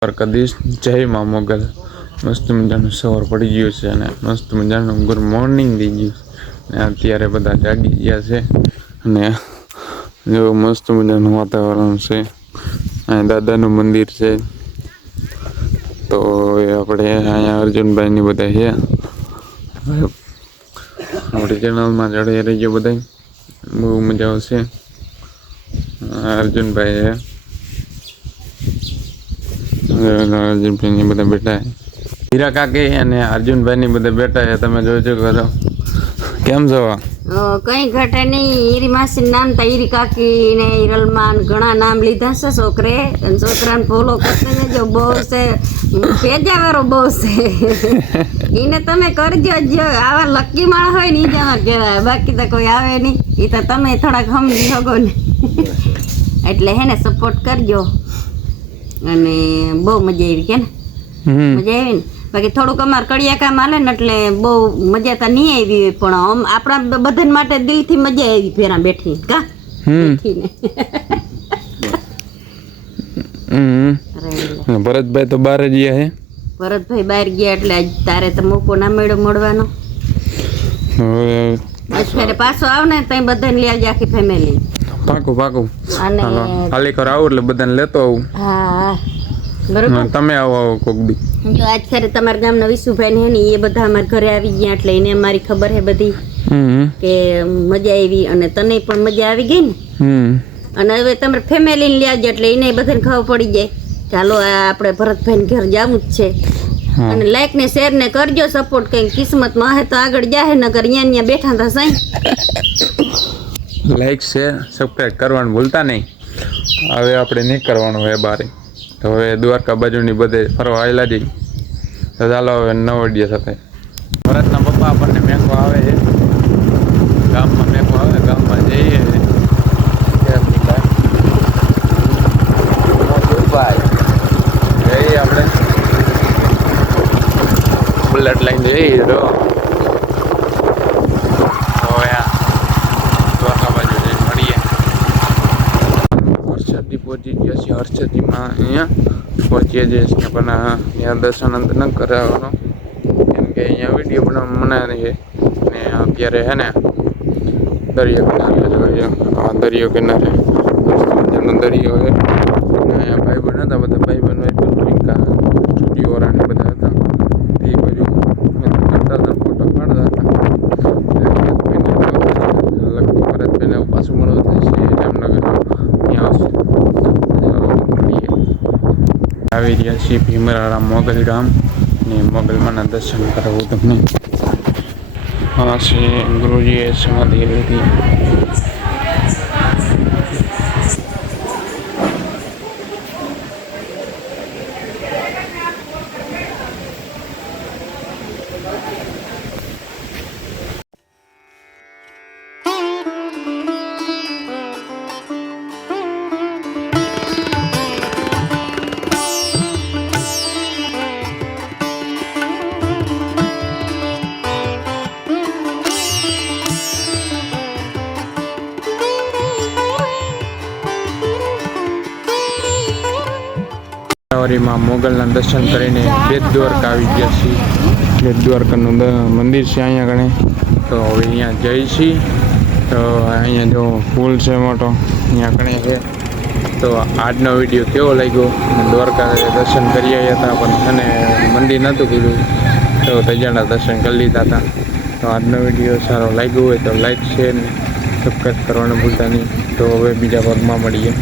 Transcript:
દ્વારકાધીશ જય મા મોગલ. મસ્ત મજાનું સવાર પડી ગયું છે અને મસ્ત મજાનું ગુડ મોર્નિંગ થઈ ગયું છે. અને અત્યારે બધા જાગી ગયા છે અને જો મસ્ત મજાનું વાતાવરણ છે. અહીંયા દાદાનું મંદિર છે. તો આપણે અહીંયા અર્જુનભાઈની બધા છે. આપણી ચેનલમાં જોડાઈ રહીજો બધા, બહુ મજા આવશે. અર્જુનભાઈ છે, અર્જુનભાઈ બધા બેઠા છે. હીરા કાકી અને અર્જુનભાઈ બધા બેઠા છે. તમે જોજો કરો કેમ છો? કઈ ઘટે નહીં. હીરી માસી નામ તા હીરી કાકી ને હિરલમાન ઘણા નામ લીધા છે છોકરે, અને છોકરાને ફોલો કરતા જજો. બહુ છે પેજાવાળો બહુ છે. એને તમે કરજો જો. આવા લકી માણસ હોય ને એ જ આમાં કહેવાય, બાકી તો કોઈ આવે નહીં. એ તો તમે થોડાક સમજી શકો ને એટલે હે ને સપોર્ટ કરજો. અને બહુ મજા આવી કે ને મજા આવી ને. બાકી થોડુંક અમારે કડિયા કામ હાલે ને એટલે બહુ મજા તો નહીં આવી હોય, પણ આપણા બધા માટે દિલથી મજા આવી ફેરા બેઠી કા બેઠીને. ભરતભાઈ તો બહાર જ ગયા હે. ભરતભાઈ બહાર ગયા એટલે આજ તારે તો મોકો ના મળ્યો મળવાનો. અત્યારે પાછો આવ ને ત્યાં બધાને લઈ આવજે આખી ફેમિલી. પાકું પાકું. અને હાલી કર આવું એટલે બધાને લેતો આવું. હા બરોબર. તમે આવો કોક દી. જો આજ ખરે તમારા ગામના વિશુભાઈ ને એ બધા અમારા ઘરે આવી ગયા એટલે એને અમારી ખબર હે બધી કે મજા આવી, અને તને પણ મજા આવી ગઈ ને. અને હવે તમારે ફેમિલીને લઈ આવજો એટલે એને બધાને ખબર પડી જાય. ચાલો આપણે ભરતભાઈ ઘર જવું જ છે. અને લાઈક ને શેર ને કરજો સપોર્ટ. કઈ કિસ્મતમાં હે તો આગળ જાહે, નગર અહીંયા બેઠા હતા સાઈ. લાઈક શેર સબસ્ક્રાઈબ કરવાનું ભૂલતા નહીં. હવે આપણે નહીં કરવાનું હોય બારે. તો હવે દ્વારકા બાજુની બધે ફરવા આવેલા જઈ. તો ચાલો હવે નવ વિડીયો સાથે. ભરતના પપ્પા આપણને મેકો આવે છે, ગામમાં મેકો આવે, ગામમાં જઈએ જઈએ આપણે બુલેટ લઈને જઈએ. તો દ્વારકા બાજુ જઈને મળીએ. હર્ષદી પહોંચી ગયા છીએ. હર્ષદીમાં અહીંયા પહોંચીએ જઈએ છીએ, પણ અહીંયા દર્શન અંત ન કરાવવાનો કેમ કે અહીંયા વિડીયો બનાવવા મના છે. ને અત્યારે હે ને દરિયો કિનારે જોઈએ. આ દરિયો કિનારે મજાનો દરિયો છે. અહીંયા ભાઈબંધ હતા, બધા ભાઈબંધ સ્ટુડિયોવાળાને બધા હતા. એ બાજુ કરતા હતા, ફોટો પાડતા હતા. લગભગ ભરતભાઈને પાછું મળવા થાય છે જામનગર. ત્યાં આવશે. આવી રહ્યા છીએ ભીમરાળા મોગલ ગામ ને મોગલમાંના દર્શન કરાવું તમને. હા છે ગુરુજીએ સમાધિ લીધી. માં મોગલના દર્શન કરીને બેટ દ્વારકા આવી ગયા છીએ. બેટ દ્વારકાનું મંદિર છે અહીંયા ગણે. તો હવે અહીંયા જઈ છીએ. તો અહીંયા જો પુલ છે મોટો અહીંયા ગણે છે. તો આજનો વિડીયો કેવો લાગ્યો? દ્વારકા દર્શન કરી આવ્યા હતા, પણ અને મંદિર નહોતું કીધું તો તજાના દર્શન કરી લીધા હતા. તો આજનો વિડીયો સારો લાગ્યો હોય તો લાઈક શેર ને સબસ્ક્રાઈબ કરવાનું ભૂલતા નહીં. તો હવે બીજા ભાગમાં મળીએ.